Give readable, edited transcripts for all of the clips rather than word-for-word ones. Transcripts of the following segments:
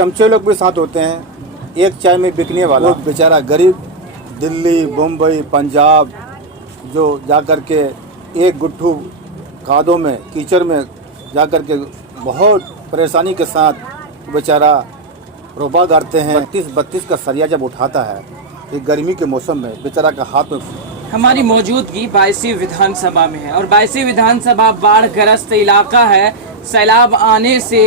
चमचे लोग भी साथ होते हैं। एक चाय में बिकने वाला वो बेचारा गरीब दिल्ली, मुंबई, पंजाब जो जा कर के एक गुट्ठू कादों में, कीचड़ में जा कर के बहुत परेशानी के साथ बेचारा रोपा गाड़ते हैं। 32 का सरिया जब उठाता है ये गर्मी के मौसम में बेचारा का हाथ में। हमारी मौजूदगी 22वीं विधानसभा में है और 22वीं विधानसभा बाढ़ ग्रस्त इलाका है। सैलाब आने से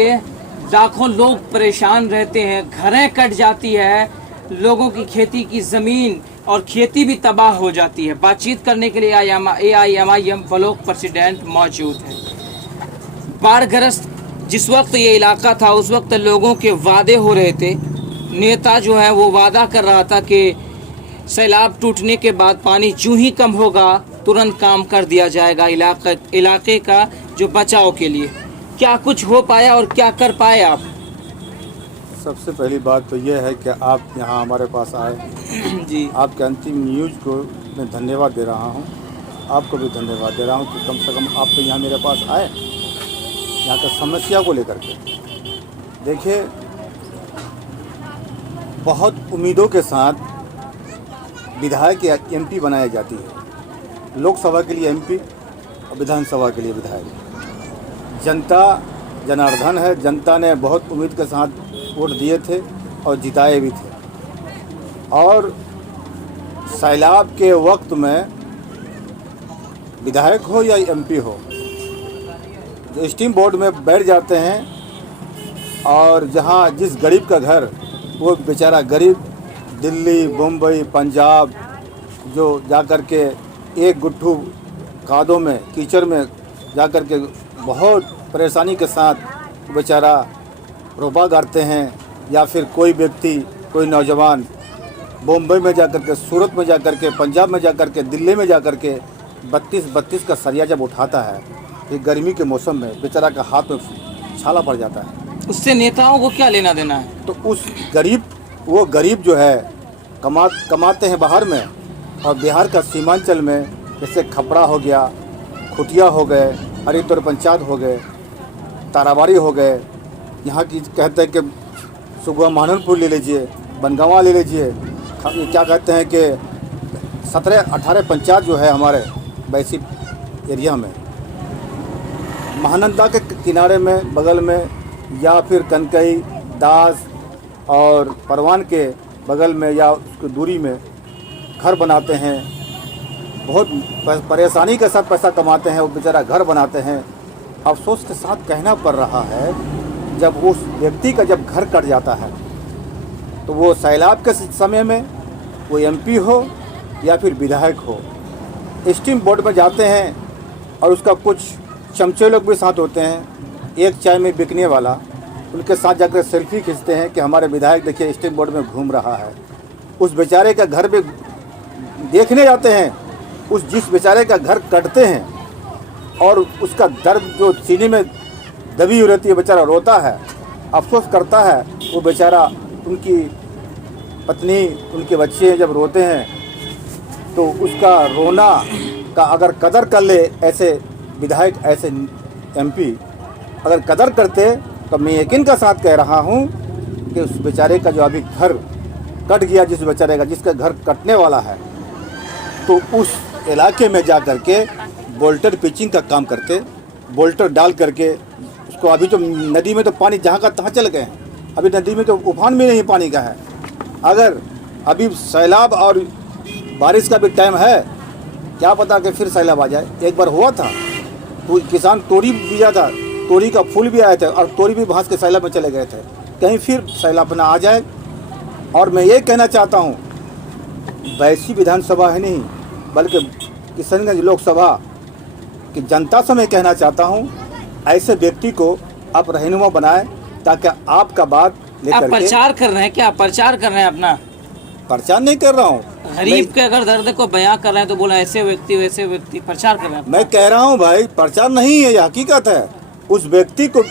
लाखों लोग परेशान रहते हैं, घरें कट जाती है, लोगों की खेती की ज़मीन और खेती भी तबाह हो जाती है। बातचीत करने के लिए AIMIM ब्लॉक प्रेसिडेंट मौजूद है। बाढ़ ग्रस्त जिस वक्त ये इलाका था उस वक्त लोगों के वादे हो रहे थे। नेता जो है वो वादा कर रहा था कि सैलाब टूटने के बाद पानी जो ही कम होगा तुरंत काम कर दिया जाएगा इलाके का जो बचाव के लिए। क्या कुछ हो पाया और क्या कर पाए आप? सबसे पहली बात तो यह है कि आप यहाँ हमारे पास आए जी, आपके अंतिम न्यूज़ को मैं धन्यवाद दे रहा हूँ। आपको भी धन्यवाद दे रहा हूँ कि कम से कम आप तो यहाँ मेरे पास आए यहाँ की समस्या को लेकर के। देखिए, बहुत उम्मीदों के साथ विधायक या MP बनाई जाती है। लोकसभा के लिए MP और विधानसभा के लिए विधायक। जनता जनार्दन है, जनता ने बहुत उम्मीद के साथ वोट दिए थे और जिताए भी थे। और सैलाब के वक्त में विधायक हो या MP हो, जो स्टीम बोर्ड में बैठ जाते हैं और जहाँ जिस गरीब का घर, वो बेचारा गरीब दिल्ली, मुंबई, पंजाब जो जा कर के एक गुट्ठू कादों में, कीचड़ में जा कर के बहुत परेशानी के साथ बेचारा रोपा गाड़ते हैं। या फिर कोई व्यक्ति, कोई नौजवान बम्बई में जा कर के, सूरत में जा कर के, पंजाब में जा कर के, दिल्ली में जा कर के 32 का सरिया जब उठाता है ये गर्मी के मौसम में बेचारा का हाथ में छाला पड़ जाता है। उससे नेताओं को क्या लेना देना है? तो उस वो गरीब जो है कमाते हैं बाहर में, और बिहार का सीमांचल में जैसे खपड़ा हो गया, खुटिया हो गए, हरिद्वार पंचायत हो गए, ताराबाड़ी हो गए, यहाँ की कहते हैं कि सुगवा महानपुर ले लीजिए, बनगावा ले लीजिए, क्या कहते हैं कि 17-18 पंचायत जो है हमारे वैसी एरिया में, महानंदा के किनारे में बगल में, या फिर कनकई, दास और परवान के बगल में या उसकी दूरी में घर बनाते हैं। बहुत परेशानी के साथ पैसा कमाते हैं, वो बेचारा घर बनाते हैं। अफसोस के साथ कहना पड़ रहा है, जब उस व्यक्ति का जब घर कट जाता है तो वो सैलाब के समय में वो MP हो या फिर विधायक हो, स्टीम बोर्ड में जाते हैं और उसका कुछ चमचे लोग भी साथ होते हैं। एक चाय में बिकने वाला उनके साथ जाकर सेल्फी खींचते हैं कि हमारे विधायक देखिए स्टीम बोर्ड में घूम रहा है। उस बेचारे का घर भी देखने जाते हैं, जिस बेचारे का घर कटते हैं और उसका दर्द जो सीने में दबी हुई रहती है, बेचारा रोता है, अफसोस करता है। वो बेचारा, उनकी पत्नी, उनके बच्चे जब रोते हैं तो उसका रोना का अगर कदर कर ले ऐसे विधायक, ऐसे MP अगर कदर करते, तो मैं यकीन का साथ कह रहा हूँ कि उस बेचारे का जो अभी घर कट गया, जिस बेचारे का जिसका घर कटने वाला है, तो उस इलाके में जा कर के बोल्टर पिचिंग का काम करते, बोल्टर डाल करके उसको। अभी तो नदी में तो पानी जहाँ का तहाँ चल गए हैं, अभी नदी में तो उफान भी नहीं पानी का है। अगर अभी सैलाब और बारिश का भी टाइम है, क्या पता कि फिर सैलाब आ जाए। एक बार हुआ था तो किसान तोरी बीजा था, तोरी का फूल भी आए थे और तोरी भी भांस के सैलाब में चले गए थे। कहीं फिर सैलाब ना आ जाए। और मैं ये कहना चाहता हूँ, वैसी विधानसभा है नहीं बल्कि किशनगंज लोकसभा की जनता से मैं कहना चाहता हूँ, ऐसे व्यक्ति को आप रहनुमा बनाएं ताकि आपका बात लेकर आप प्रचार कर रहे हैं क्या? प्रचार कर रहे हैं अपना? प्रचार नहीं कर रहा हूँ, गरीब के अगर दर्द को बयां कर रहे हैं तो बोला ऐसे व्यक्ति वैसे व्यक्ति, प्रचार कर रहे हैं। मैं कह रहा हूँ भाई, प्रचार नहीं है, ये हकीकत है। उस व्यक्ति को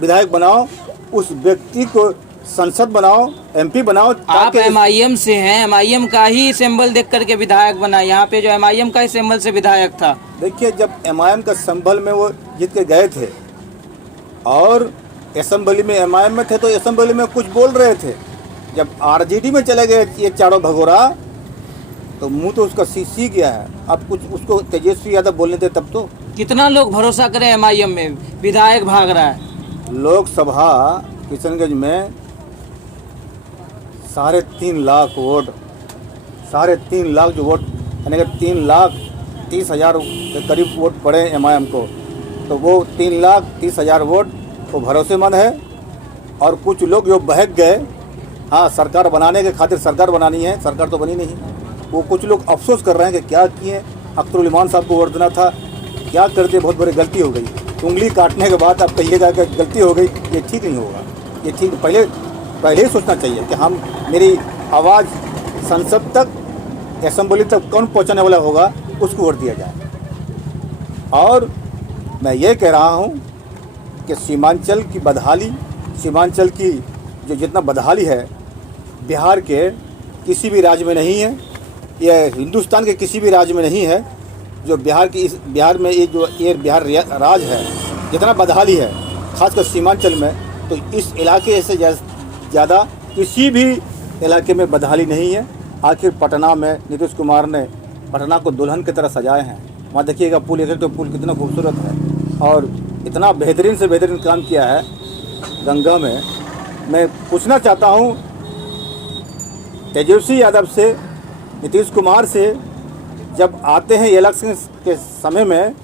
विधायक बनाओ, उस व्यक्ति को संसद बनाओ, MP बनाओ। आप MIM से हैं, MIM का ही सिंबल देख करके विधायक बना। यहाँ पे जो MIM का ही सिंबल से विधायक था। देखिए, जब MIM का सिंबल में वो जीत के गए थे और असेंबली में एमआईएम में थे तो असेंबली में कुछ बोल रहे थे, जब आरजेडी में चले गए ये चारों भगोरा तो मुंह तो उसका सी गया है। अब कुछ उसको तेजस्वी यादव बोलने थे तब तो। कितना लोग भरोसा करें एमआईएम में, विधायक भाग रहा है। लोकसभा किशनगंज में 3.5 लाख वोट, 3.5 लाख जो वोट यानी कि 3,30,000 के करीब वोट पड़े एमआईएम को, तो वो 3,30,000 वोट वो भरोसेमंद है। और कुछ लोग जो बहक गए, हाँ सरकार बनाने के खातिर सरकार बनानी है, सरकार तो बनी नहीं, वो कुछ लोग अफसोस कर रहे हैं कि क्या किए, अख्तरुल इमान साहब को वोट देना था, क्या करते, बहुत बड़ी गलती हो गई। उंगली काटने के बाद अब कहिएगा कि गलती हो गई, ये ठीक नहीं होगा। ये ठीक पहले ही सोचना चाहिए कि हम मेरी आवाज़ संसद तक, असेंबली तक कौन पहुंचाने वाला होगा, उसको वोट दिया जाए। और मैं ये कह रहा हूं कि सीमांचल की बदहाली, सीमांचल की जो जितना बदहाली है बिहार के किसी भी राज्य में नहीं है, यह हिंदुस्तान के किसी भी राज्य में नहीं है। जो बिहार में ये बिहार राज है, जितना बदहाली है खासकर सीमांचल में, तो इस इलाके से ज़्यादा किसी भी इलाके में बदहाली नहीं है। आखिर पटना में नीतीश कुमार ने पटना को दुल्हन की तरह सजाए हैं। वहाँ देखिएगा पुल, एक तो पुल कितना खूबसूरत है और इतना बेहतरीन से बेहतरीन काम किया है गंगा में। मैं पूछना चाहता हूँ तेजस्वी यादव से, नीतीश कुमार से, जब आते हैं इलेक्शन के समय में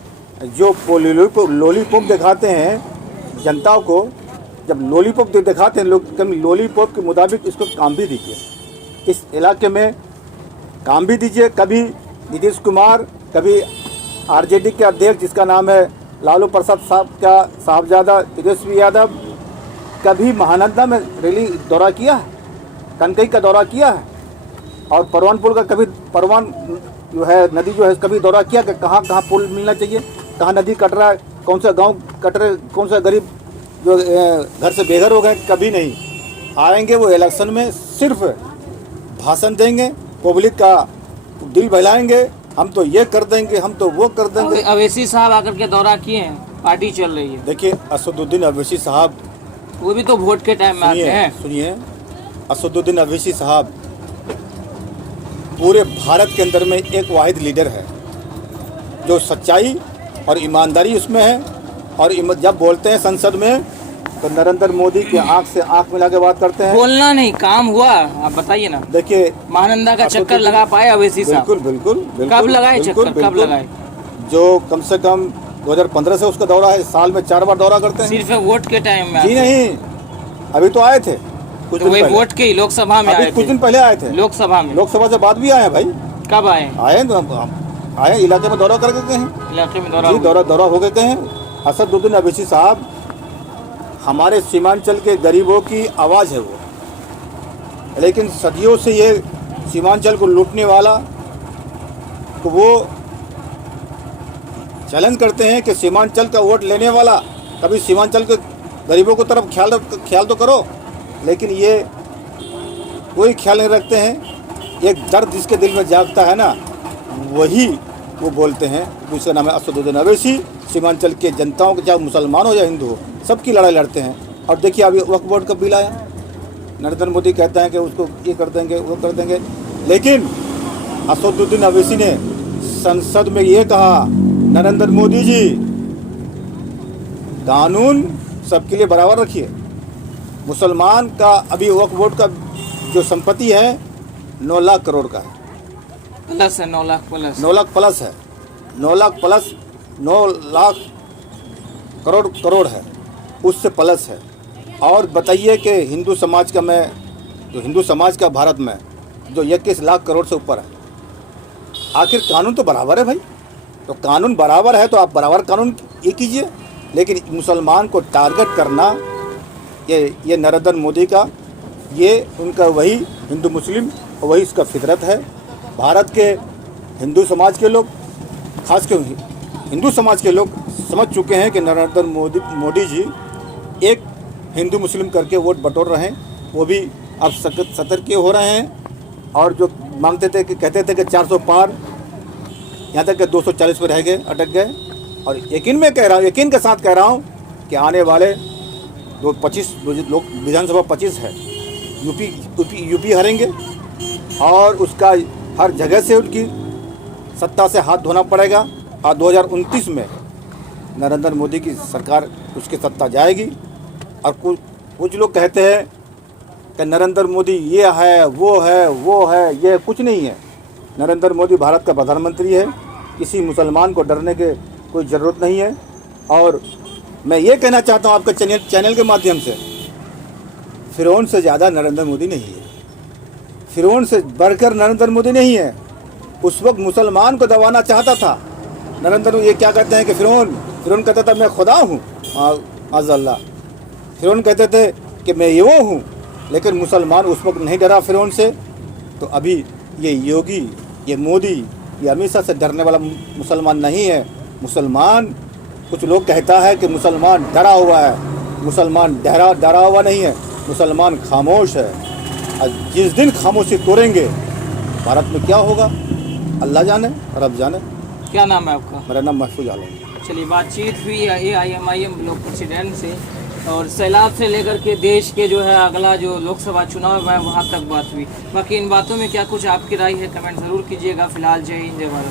जो लॉलीपॉप दिखाते हैं जनता को, जब लॉलीपॉप दिखाते हैं लोग, कभी लॉलीपॉप के मुताबिक इसको काम भी दीजिए, इस इलाके में काम भी दीजिए। कभी नीतीश कुमार, कभी आरजेडी के अध्यक्ष जिसका नाम है लालू प्रसाद साहब का साहबजादा तेजस्वी यादव, कभी महानंदा में रैली दौरा किया है, कनकई का दौरा किया है, और परवानपुर का कभी परवान जो है नदी जो है कभी दौरा किया कि कहाँ कहाँ पुल मिलना चाहिए, कहाँ नदी कट रहा है, कौन सा गांव कट रहे, कौन सा गरीब जो घर से बेघर हो गए, कभी नहीं। आएंगे वो इलेक्शन में सिर्फ भाषण देंगे, पब्लिक का दिल बहलाएंगे, हम तो ये कर देंगे, हम तो वो कर देंगे। अवैसी साहब आकर के दौरा किए हैं, पार्टी चल रही है। देखिए असदुद्दीन अवैसी साहब, वो भी तो वोट के टाइम में आते हैं। सुनिए, असदुद्दीन अवैसी साहब पूरे भारत के अंदर में एक वाहिद लीडर है जो सच्चाई और ईमानदारी उसमें है। और जब बोलते हैं संसद में तो नरेंद्र मोदी की आंख से आंख मिला के बात करते हैं। बोलना नहीं, काम हुआ। आप बताइए ना। देखिए महानंदा का चक्कर लगा पाए अवैसी साहब? बिल्कुल। कब लगाए चक्कर, कब लगाए? जो कम से कम 2015 से उसका दौरा है, साल में 4 बार दौरा करते हैं। सिर्फ वोट के टाइम में? जी नहीं, अभी तो आए थे कुछ दिन पहले। वोट के लोकसभा में आए, कुछ दिन पहले आए थे लोकसभा में। लोकसभा से बाद भी आए हैं भाई। कब आए? आए इलाके में दौरा कर गए हैं, इलाके में दौरा हो गए हैं। असदुद्दीन अवैसी साहब हमारे सीमांचल के गरीबों की आवाज़ है वो, लेकिन सदियों से ये सीमांचल को लूटने वाला, तो वो चैलेंज करते हैं कि सीमांचल का वोट लेने वाला कभी सीमांचल के गरीबों को तरफ ख्याल तो करो, लेकिन ये कोई ख्याल नहीं रखते हैं। एक दर्द जिसके दिल में जागता है ना, वही वो बोलते हैं। दूसरा नाम है असदुद्दीन अवैसी। सीमांचल के जनताओं के, चाहे मुसलमान हो या हिंदू हो, सबकी लड़ाई लड़ते हैं। और देखिए अभी वक्फ बोर्ड का बिल आया, नरेंद्र मोदी कहता है कि उसको ये कर देंगे, वो कर देंगे, लेकिन असदुद्दीन अवैसी ने संसद में ये कहा, नरेंद्र मोदी जी कानून सबके लिए बराबर रखिए। मुसलमान का अभी वक्फ बोर्ड का जो संपत्ति है 9 लाख करोड़ का है, प्लस है, 9 लाख प्लस, 9 लाख प्लस है, 9 लाख प्लस 9 लाख करोड़ है, उससे प्लस है। और बताइए कि हिंदू समाज का, मैं जो हिंदू समाज का भारत में जो 21 लाख करोड़ से ऊपर है, आखिर कानून तो बराबर है भाई। तो कानून बराबर है तो आप बराबर कानून ये कीजिए, लेकिन मुसलमान को टारगेट करना, ये नरेंद्र मोदी का, ये उनका वही हिंदू मुस्लिम वही इसका फितरत है। भारत के हिंदू समाज के लोग, खास कर हिंदू समाज के लोग समझ चुके हैं कि नरेंद्र मोदी जी एक हिंदू मुस्लिम करके वोट बटोर रहे हैं। वो भी अब सतर्क हो रहे हैं। और जो मांगते थे कि कहते थे कि 400 पार, यहाँ तक कि 240 पर रह गए, अटक गए। और यकीन के साथ कह रहा हूँ कि आने वाले लोग विधानसभा 25 है, यूपी हारेंगे और उसका हर जगह से उनकी सत्ता से हाथ धोना पड़ेगा। और 2029 में नरेंद्र मोदी की सरकार, उसकी सत्ता जाएगी। और कुछ लोग कहते हैं कि नरेंद्र मोदी ये है, वो है, ये कुछ नहीं है। नरेंद्र मोदी भारत का प्रधानमंत्री है, किसी मुसलमान को डरने के कोई ज़रूरत नहीं है। और मैं ये कहना चाहता हूँ आपके चैनल के माध्यम से, फिरौन से ज़्यादा नरेंद्र मोदी नहीं है, फिरौन से बढ़कर नरेंद्र मोदी नहीं है। उस वक्त मुसलमान को दबाना चाहता था नरेंद्र। ये क्या कहते हैं कि फिरौन कहता था मैं खुदा हूँ, माज़अल्लाह। फिरौन कहते थे कि मैं ये वो हूँ, लेकिन मुसलमान उस वक्त नहीं डरा फिरौन से। तो अभी ये योगी, ये मोदी, ये अमित शाह से डरने वाला मुसलमान नहीं है। मुसलमान, कुछ लोग कहता है कि मुसलमान डरा हुआ है, मुसलमान डरा हुआ नहीं है, मुसलमान खामोश है। और जिस दिन खामोशी तोड़ेंगे भारत में क्या होगा अल्लाह जाने, रब जाने। क्या नाम है आपका? मेरा नाम महफूज आलम। चलिए, बातचीत हुई AIMIM ब्लॉक प्रेसिडेंट से और सैलाब से लेकर के देश के जो है अगला जो लोकसभा चुनाव है वहाँ तक बात हुई। बाकी इन बातों में क्या कुछ आपकी राय है, कमेंट ज़रूर कीजिएगा। फिलहाल जय हिंद, जय भारत।